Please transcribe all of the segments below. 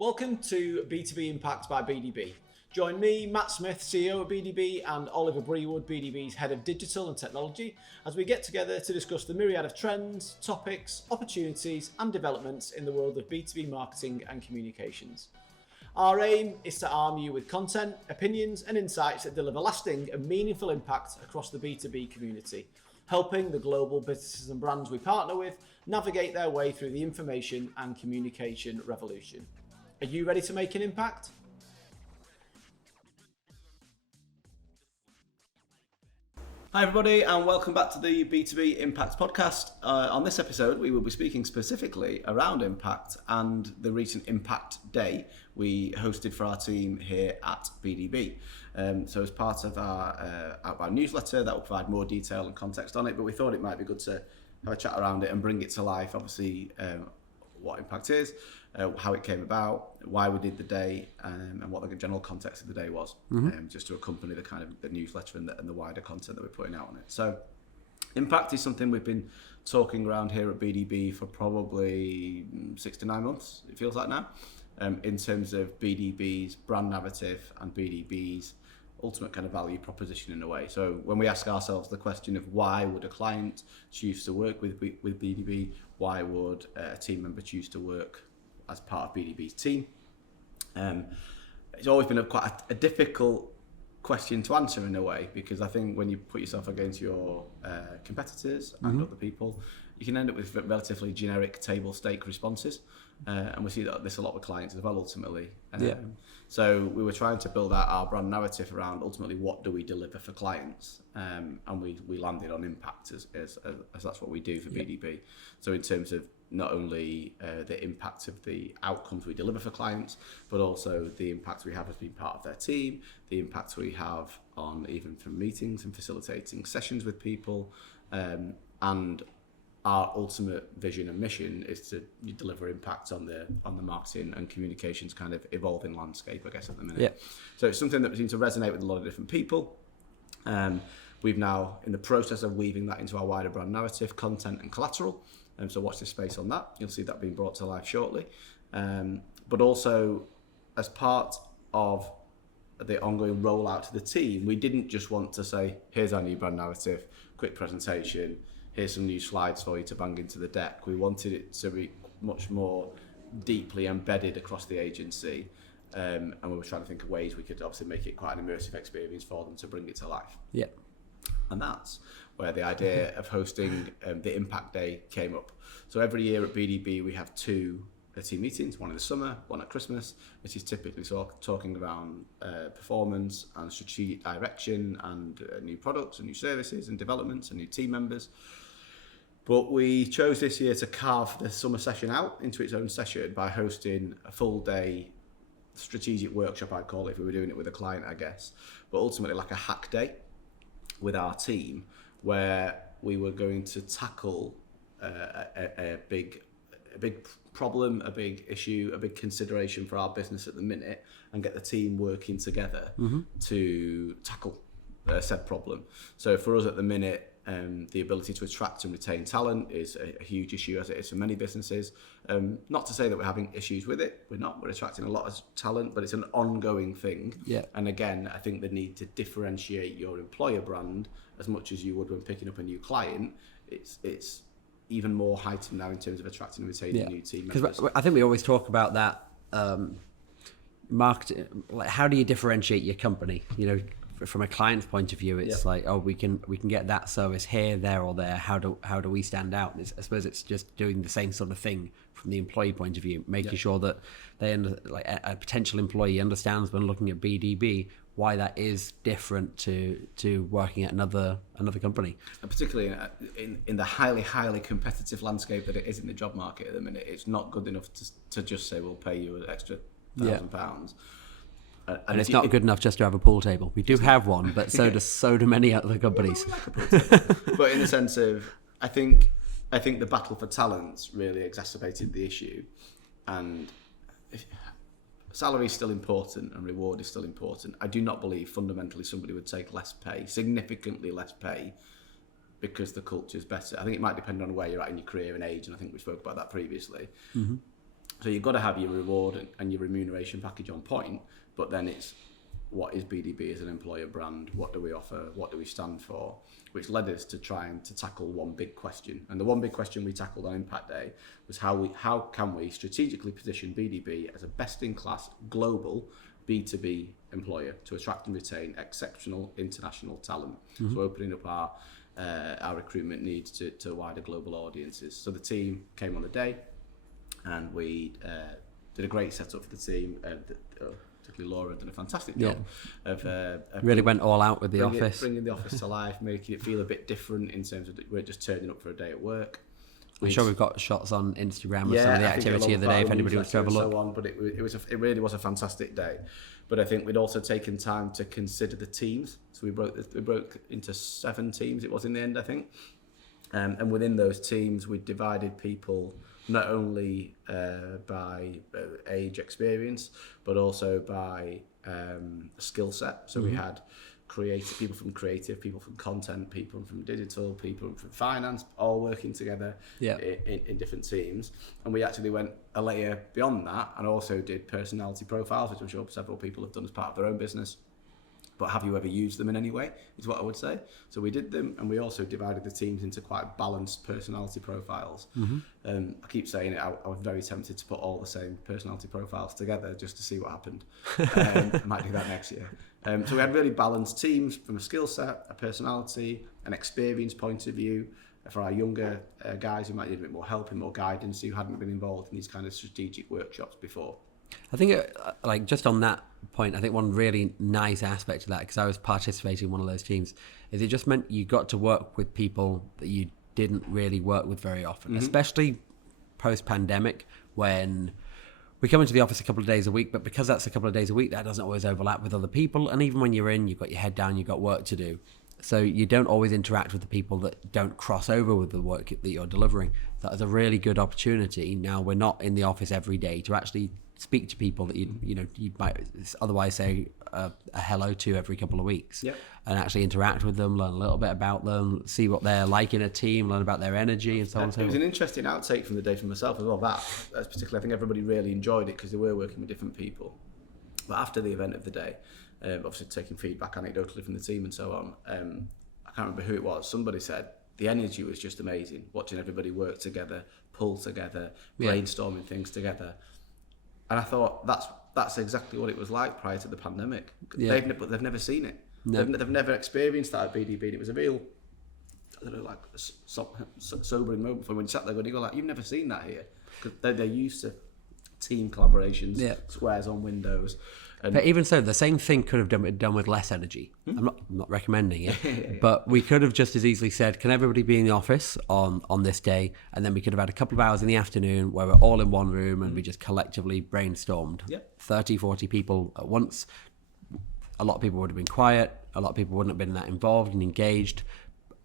Welcome to B2B IMPACT by BDB. Join me, Matt Smith, CEO of BDB, and Oliver Brewood, BDB's Head of Digital and Technology, as we get together to discuss the myriad of trends, topics, opportunities, and developments in the world of B2B marketing and communications. Our aim is to arm you with content, opinions, and insights that deliver lasting and meaningful impact across the B2B community, helping the global businesses and brands we partner with navigate their way through the information and communication revolution. Are you ready to make an impact? Hi everybody, and welcome back to the B2B IMPACT podcast. On this episode, we will be speaking specifically around impact and the recent Impact Day we hosted for our team here at BDB. So as part of our outbound newsletter, that will provide more detail and context on it, but we thought it might be good to have a chat around it and bring it to life, obviously, what Impact is, how it came about, why we did the day, and what the general context of the day was, just to accompany the kind of the newsletter and the wider content that we're putting out on it. So Impact is something we've been talking around here at BDB for probably 6 to 9 months, it feels like now, in terms of BDB's brand narrative and BDB's ultimate kind of value proposition in a way. So when we ask ourselves the question of why would a client choose to work with BDB, why would a team member choose to work as part of BDB's team, it's always been quite a difficult question to answer in a way, because I think when you put yourself against your competitors and other people, you can end up with relatively generic table stake responses, and we see that this a lot with clients as well ultimately. So we were trying to build out our brand narrative around ultimately what do we deliver for clients, and we landed on impact as that's what we do for BDB. So in terms of not only the impact of the outcomes we deliver for clients, but also the impact we have as being part of their team, the impact we have on even from meetings and facilitating sessions with people, and our ultimate vision and mission is to deliver impact on the marketing and communications kind of evolving landscape, I guess, at the minute. Yeah. So it's something that seems to resonate with a lot of different people. We've now in the process of weaving that into our wider brand narrative, content and collateral. So watch this space on that. You'll see that being brought to life shortly. But also as part of the ongoing rollout to the team, we didn't just want to say, here's our new brand narrative, quick presentation, here's some new slides for you to bang into the deck. We wanted it to be much more deeply embedded across the agency. And we were trying to think of ways we could obviously make it quite an immersive experience for them to bring it to life. Yeah. And that's where the idea of hosting the Impact Day came up. So every year at BDB, we have 2 team meetings, one in the summer, one at Christmas, which is typically talking around performance and strategic direction and new products and new services and developments and new team members. But we chose this year to carve the summer session out into its own session by hosting a full day strategic workshop, I'd call it, if we were doing it with a client, I guess, but ultimately like a hack day with our team, where we were going to tackle a big problem, a big issue, a big consideration for our business at the minute, and get the team working together to tackle said problem. So for us at the minute, the ability to attract and retain talent is a huge issue, as it is for many businesses. Not to say that we're having issues with it. We're not. We're attracting a lot of talent, but it's an ongoing thing. Yeah. And again, I think the need to differentiate your employer brand as much as you would when picking up a new client, it's even more heightened now in terms of attracting and retaining new team members. Because I think we always talk about that marketing. Like, how do you differentiate your company? You know, from a client's point of view, it's like, oh, we can get that service here, there, or there. How do we stand out? And I suppose it's just doing the same sort of thing from the employee point of view, making sure that like a potential employee understands when looking at BDB why that is different to working at another company. And particularly in the highly competitive landscape that it is in the job market at the minute, it's not good enough to just say we'll pay you an extra £1,000. And it's not good enough just to have a pool table. We do have one, but so do many other companies. But in the sense of, I think the battle for talents really exacerbated the issue, and salary is still important and reward is still important. I do not believe fundamentally somebody would take less pay, significantly less pay, because the culture is better. I think it might depend on where you're at in your career and age, and I think we spoke about that previously. So you've got to have your reward and your remuneration package on point, but then it's what is BDB as an employer brand? What do we offer? What do we stand for? Which led us to trying to tackle one big question. And the one big question we tackled on Impact Day was how can we strategically position BDB as a best-in-class global B2B employer to attract and retain exceptional international talent. So opening up our recruitment needs to wider global audiences. So the team came on the day, and we did a great setup for the team. Particularly Laura did a fantastic job of really went all out with the office, bringing the office to life, making it feel a bit different in terms of we're just turning up for a day at work. I'm sure we've got shots on Instagram of some of the activity of the day if anybody wants to have a look. So on, but it really was a fantastic day. But I think we'd also taken time to consider the teams. So we broke into 7 teams. It was in the end, I think. And within those teams, we divided people not only by age experience, but also by skill set. So we had people from creative, people from content, people from digital, people from finance, all working together in different teams. And we actually went a layer beyond that and also did personality profiles, which I'm sure several people have done as part of their own business. But have you ever used them in any way, is what I would say. So we did them, and we also divided the teams into quite balanced personality profiles. I keep saying it, I was very tempted to put all the same personality profiles together just to see what happened. I might do that next year. So we had really balanced teams from a skill set, a personality, an experience point of view. For our younger guys who might need a bit more help and more guidance, who hadn't been involved in these kind of strategic workshops before. I think, like, just on that point, I think one really nice aspect of that, because I was participating in one of those teams, is it just meant you got to work with people that you didn't really work with very often, especially post-pandemic, when we come into the office a couple of days a week, but because that's a couple of days a week, that doesn't always overlap with other people. And even when you're in, you've got your head down, you've got work to do. So you don't always interact with the people that don't cross over with the work that you're delivering. That is a really good opportunity. Now, we're not in the office every day to actually speak to people that you might otherwise say a hello to every couple of weeks, and actually interact with them, learn a little bit about them, see what they're like in a team, learn about their energy and so on. It was an interesting outtake from the day for myself as well. That's particularly, I think everybody really enjoyed it because they were working with different people. But after the event of the day, obviously taking feedback anecdotally from the team and so on, I can't remember who it was. Somebody said the energy was just amazing, watching everybody work together, pull together, brainstorming things together. And I thought that's exactly what it was like prior to the pandemic. But they've never seen it. No. They've never experienced that at BDB. And it was a real, I don't know, like sobering moment for when you sat there going, you go like, you've never seen that here. Because they're used to team collaborations, squares on windows. But even so, the same thing could have been done with less energy. I'm not recommending it, but we could have just as easily said, can everybody be in the office on this day? And then we could have had a couple of hours in the afternoon where we're all in one room and we just collectively brainstormed. 30, 40 people at once. A lot of people would have been quiet. A lot of people wouldn't have been that involved and engaged.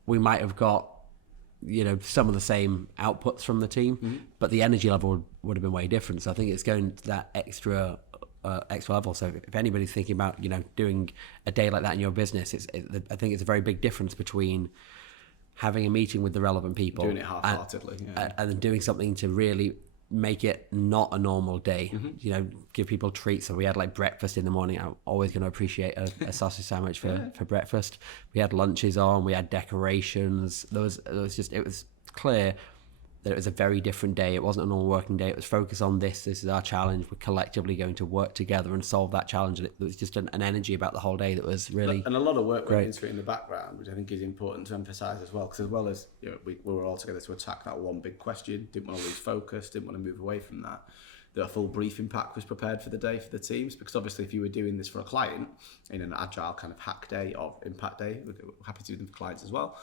We might have got, some of the same outputs from the team, but the energy level would have been way different. So I think it's going to that extra level. So if anybody's thinking about doing a day like that in your business, I think it's a very big difference between having a meeting with the relevant people, doing it half-heartedly, and then doing something to really make it not a normal day. Give people treats. So we had like breakfast in the morning. I'm always going to appreciate a sausage sandwich for breakfast. We had lunches on, we had decorations. It was clear that it was a very different day. It wasn't a normal working day. It was focused on this is our challenge. We're collectively going to work together and solve that challenge. And it was just an energy about the whole day that was really and a lot of work went into it in the background, which I think is important to emphasise as well. Because as well as we were all together to attack that one big question, didn't want to lose focus, didn't want to move away from that. The full briefing pack was prepared for the day for the teams, because obviously if you were doing this for a client in an agile kind of hack day or impact day, we're happy to do them for clients as well.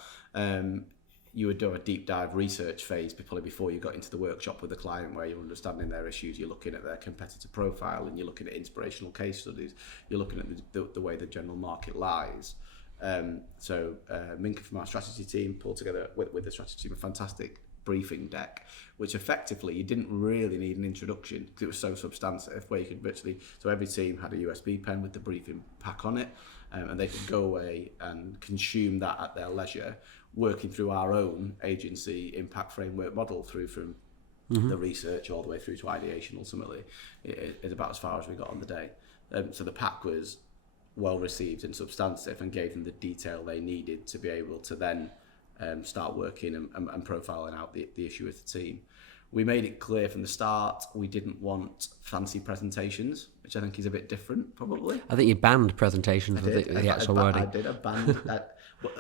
You would do a deep dive research phase probably before you got into the workshop with the client, where you're understanding their issues, you're looking at their competitor profile, and you're looking at inspirational case studies, you're looking at the way the general market lies. So Minka from our strategy team pulled together with the strategy team a fantastic briefing deck, which effectively you didn't really need an introduction because it was so substantive, where you could virtually, so every team had a USB pen with the briefing pack on it, and they could go away and consume that at their leisure, working through our own agency impact framework model through from the research all the way through to ideation ultimately is about as far as we got on the day. So the pack was well received and substantive and gave them the detail they needed to be able to then start working and profiling out the issue with the team. We made it clear from the start we didn't want fancy presentations, which I think is a bit different, probably. I think you banned presentations with the actual wording. I did. I banned that.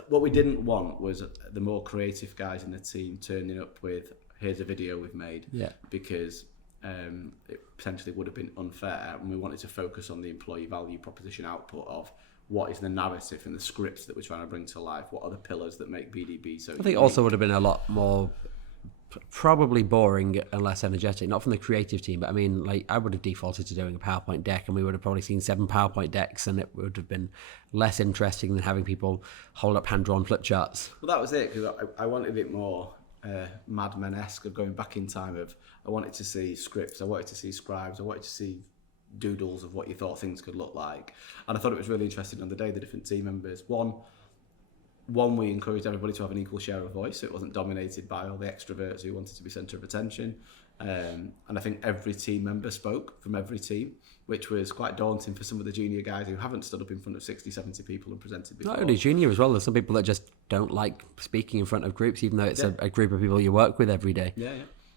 What we didn't want was the more creative guys in the team turning up with, here's a video we've made, because it potentially would have been unfair, and we wanted to focus on the employee value proposition output of what is the narrative and the scripts that we're trying to bring to life, what are the pillars that make BDB so I think it also would have been a lot more probably boring and less energetic, not from the creative team, but I mean, like, I would have defaulted to doing a PowerPoint deck, and we would have probably seen 7 PowerPoint decks, and it would have been less interesting than having people hold up hand-drawn flip charts. Well, that was it, because I wanted it more Mad Men-esque, of going back in time. Of I wanted to see scripts, I wanted to see scribes, I wanted to see doodles of what you thought things could look like. And I thought it was really interesting on the day, the different team members. One, we encouraged everybody to have an equal share of voice, so it wasn't dominated by all the extroverts who wanted to be centre of attention. And I think every team member spoke from every team, which was quite daunting for some of the junior guys who haven't stood up in front of 60, 70 people and presented before. Not only junior as well, there's some people that just don't like speaking in front of groups, even though it's a group of people you work with every day. Yeah.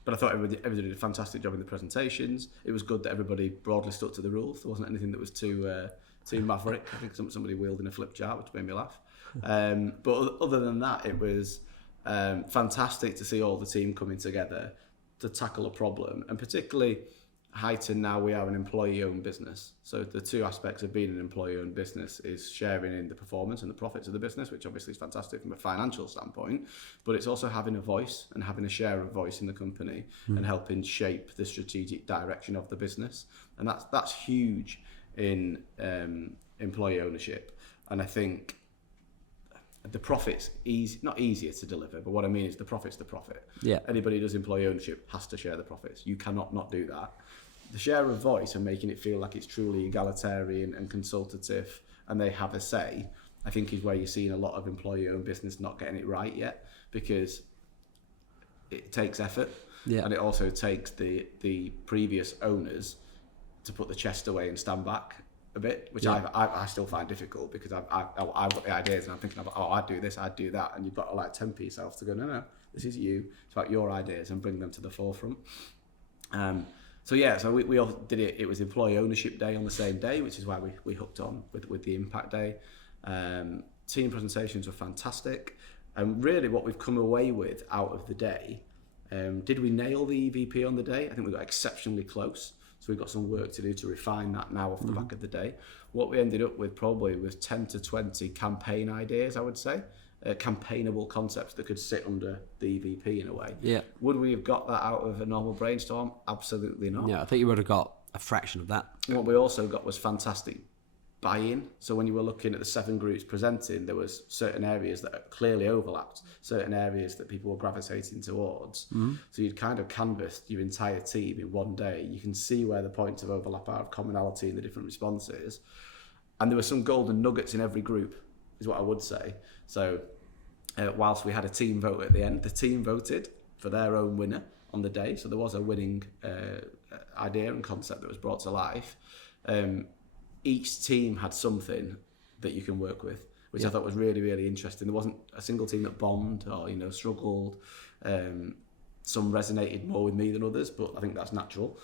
But I thought everybody did a fantastic job in the presentations. It was good that everybody broadly stuck to the rules. There wasn't anything that was too maverick. I think somebody wheeled in a flip chart, which made me laugh. But other than that, it was fantastic to see all the team coming together to tackle a problem, and particularly heightened now we are an employee-owned business. So the two aspects of being an employee-owned business is sharing in the performance and the profits of the business, which obviously is fantastic from a financial standpoint, but it's also having a voice and having a share of voice in the company and helping shape the strategic direction of the business. And that's huge in employee ownership. And I think the profit's not easier to deliver, but what I mean is the profit's the profit. Yeah. Anybody who does employee ownership has to share the profits. You cannot not do that. The share of voice and making it feel like it's truly egalitarian and consultative and they have a say, I think is where you're seeing a lot of employee-owned business not getting it right yet, because it takes effort, and it also takes the previous owners to put the chest away and stand back a bit, which I still find difficult, because I've got the ideas and I'm thinking about, I'd do this, I'd do that, and you've got to like temper yourself to go, no, this is you, it's about your ideas, and bring them to the forefront. So we all did it. It was employee ownership day on the same day, which is why we hooked on with the impact day. Team presentations were fantastic, and really what we've come away with out of the day, did we nail the EVP on the day? I think we got exceptionally close. So we've got some work to do to refine that now off the back of the day. What we ended up with probably was 10 to 20 campaign ideas, I would say, campaignable concepts that could sit under the EVP in a way. Yeah. Would we have got that out of a normal brainstorm? Absolutely not. Yeah, I think you would have got a fraction of that. And what we also got was fantastic buy-in. So when you were looking at the 7 groups presenting, there was certain areas that clearly overlapped, certain areas that people were gravitating towards. So you'd kind of canvassed your entire team in one day. You can see where the points of overlap are, of commonality in the different responses. And there were some golden nuggets in every group, is what I would say. So whilst we had a team vote at the end, the team voted for their own winner on the day. So there was a winning idea and concept that was brought to life. Each team had something that you can work with, which I thought was really, really interesting. There wasn't a single team that bombed or, struggled. Some resonated more with me than others, but I think that's natural.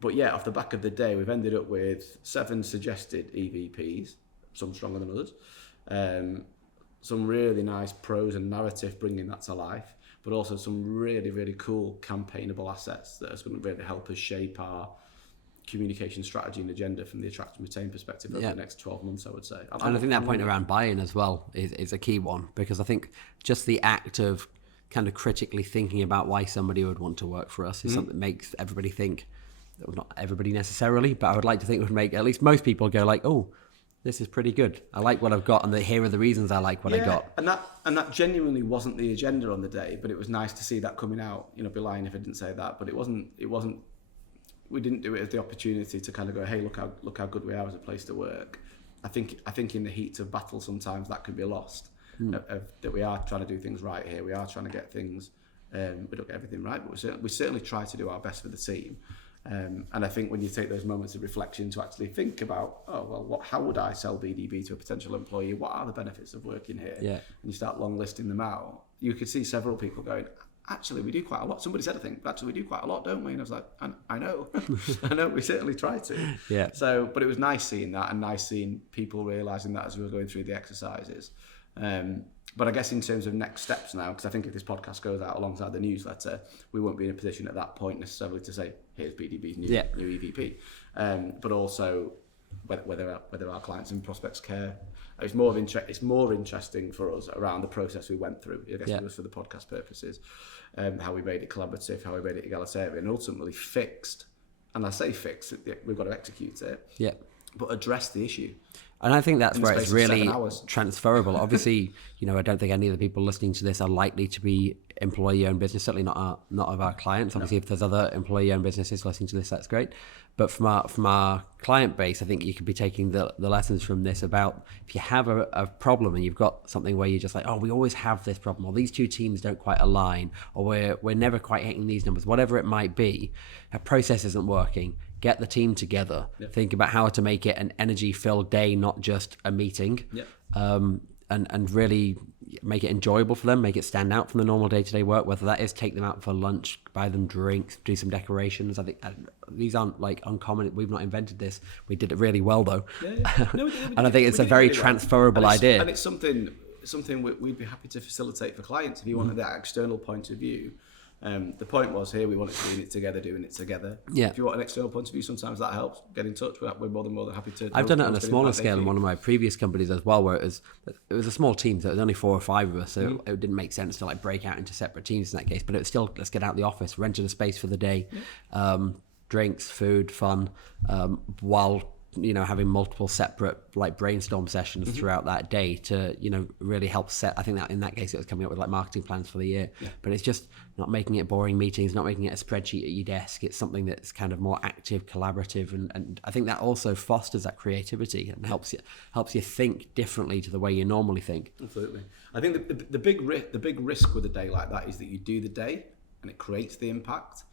But yeah, off the back of the day, we've ended up with 7 suggested EVPs, some stronger than others. Some really nice prose and narrative bringing that to life, but also some really, really cool campaignable assets that is going to really help us shape our communication strategy and agenda from the attract and retain perspective over the next 12 months, I would say. And I think that point around buy-in as well is a key one, because I think just the act of kind of critically thinking about why somebody would want to work for us is something that makes everybody think, well, not everybody necessarily, but I would like to think it would make at least most people go like, oh, this is pretty good. I like what I've got, and here are the reasons I like what I got. And that genuinely wasn't the agenda on the day, but it was nice to see that coming out. I'd be lying if I didn't say that, but it wasn't. We didn't do it as the opportunity to kind of go, hey, look how good we are as a place to work. I think in the heat of battle sometimes that can be lost. That we are trying to do things right here. We are trying to get things We don't get everything right, but we certainly try to do our best for the team. And I think when you take those moments of reflection to actually think about, how would I sell BDB to a potential employee? What are the benefits of working here? Yeah. And you start long listing them out. You could see several people going, actually, we do quite a lot. Somebody said, I think, actually, we do quite a lot, don't we? And I was like, I know. I know, we certainly try to. Yeah. So, but it was nice seeing that, and nice seeing people realising that as we were going through the exercises. But I guess in terms of next steps now, because I think if this podcast goes out alongside the newsletter, we won't be in a position at that point necessarily to say, here's BDB's new EVP. But also whether our clients and prospects care. It's more interesting for us around the process we went through. I guess it was for the podcast purposes, how we made it collaborative, how we made it egalitarian, and ultimately fixed. And I say fixed, we've got to execute it. Yeah. But address the issue. And I think that's where it's really transferable. Obviously, I don't think any of the people listening to this are likely to be employee-owned business. Certainly not of our clients. Obviously, if there's other employee-owned businesses listening to this, that's great. But from our client base, I think you could be taking the lessons from this about if you have a problem and you've got something where you're just like, we always have this problem, or these two teams don't quite align, or we're never quite hitting these numbers, whatever it might be, a process isn't working. Get the team together. Yep. Think about how to make it an energy-filled day, not just a meeting. Yep. And really make it enjoyable for them, make it stand out from the normal day-to-day work, whether that is take them out for lunch, buy them drinks, do some decorations. I think these aren't like uncommon. We've not invented this. We did it really well, though. Yeah. No, we did and I think it's a very really transferable idea. And it's something we'd be happy to facilitate for clients if you wanted that external point of view. The point was here, we wanted to doing it together. Yeah. If you want an external point of view, sometimes that helps. Get in touch. We're more than happy to. I've done it on a smaller scale in one of my previous companies as well, where it was a small team, so it was only 4 or 5 of us, so it didn't make sense to break out into separate teams in that case. But it was still, let's get out the office, rented a space for the day, drinks, food, fun, while having multiple separate brainstorm sessions throughout that day to really help set. I think that in that case it was coming up with marketing plans for the year, but it's just not making it boring meetings, not making it a spreadsheet at your desk. It's something that's kind of more active, collaborative, and I think that also fosters that creativity and helps you think differently to the way you normally think. Absolutely. I think the big risk with a day like that is that you do the day and it creates the impact,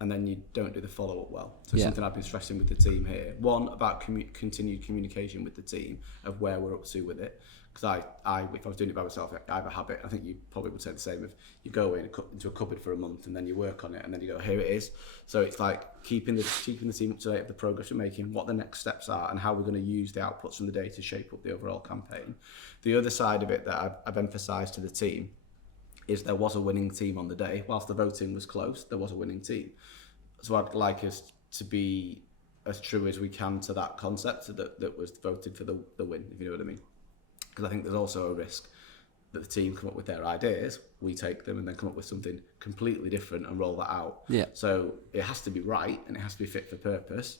and then you don't do the follow-up well. So something I've been stressing with the team here. One, about continued communication with the team of where we're up to with it. Because if I was doing it by myself, I have a habit, I think you probably would say the same, if you go into a cupboard for a month and then you work on it and then you go, here it is. So it's like keeping the team up to date of the progress we're making, what the next steps are, and how we're going to use the outputs from the day to shape up the overall campaign. The other side of it that I've emphasised to the team is there was a winning team on the day. Whilst the voting was close, there was a winning team. So I'd like us to be as true as we can to that concept that was voted for the win, if you know what I mean. Because I think there's also a risk that the team come up with their ideas, we take them and then come up with something completely different and roll that out. Yeah. So it has to be right and it has to be fit for purpose.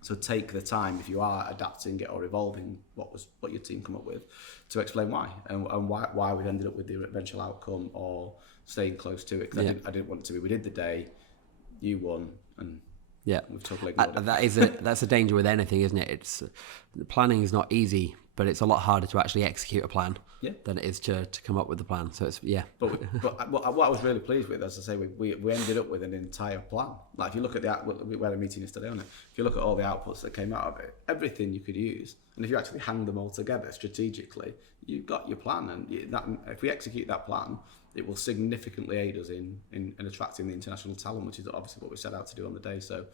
So take the time, if you are adapting it or evolving what your team come up with, to explain why and why we ended up with the eventual outcome or staying close to it. Because I didn't want it to be, we did the day, you won, and we've totally ignored it. That's a danger with anything, isn't it? Planning is not easy, but it's a lot harder to actually execute a plan than it is to come up with the plan. So it's But what I was really pleased with, as I say, we ended up with an entire plan. Like if you look at we had a meeting yesterday on it. If you look at all the outputs that came out of it, everything you could use, and if you actually hang them all together strategically, you've got your plan. And if we execute that plan, it will significantly aid us in attracting the international talent, which is obviously what we set out to do on the day. So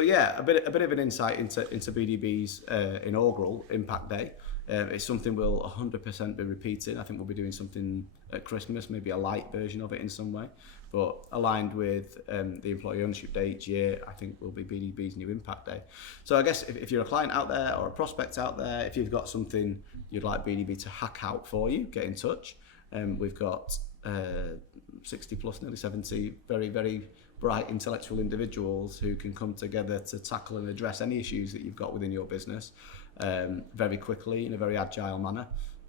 yeah, a bit of an insight into BDB's inaugural Impact Day. It's something we'll 100% be repeating. I think we'll be doing something at Christmas, maybe a light version of it in some way, but aligned with the Employee Ownership Day each year. I think will be BDB's new Impact Day. So I guess if you're a client out there or a prospect out there, if you've got something you'd like BDB to hack out for you, get in touch. We've got 60 plus, nearly 70 very, very bright intellectual individuals who can come together to tackle and address any issues that you've got within your business very quickly in a very agile manner.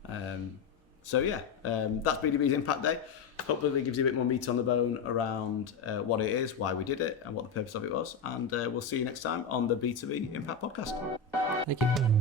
That's BDB's Impact Day. Hopefully it gives you a bit more meat on the bone around what it is, why we did it, and what the purpose of it was. And we'll see you next time on the B2B Impact podcast. Thank you.